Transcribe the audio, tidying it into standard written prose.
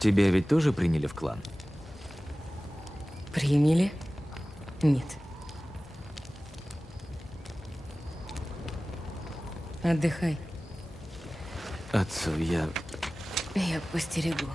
Тебя ведь тоже приняли в клан? Приняли? Нет. Отдыхай. Отцу я... Я постерегу.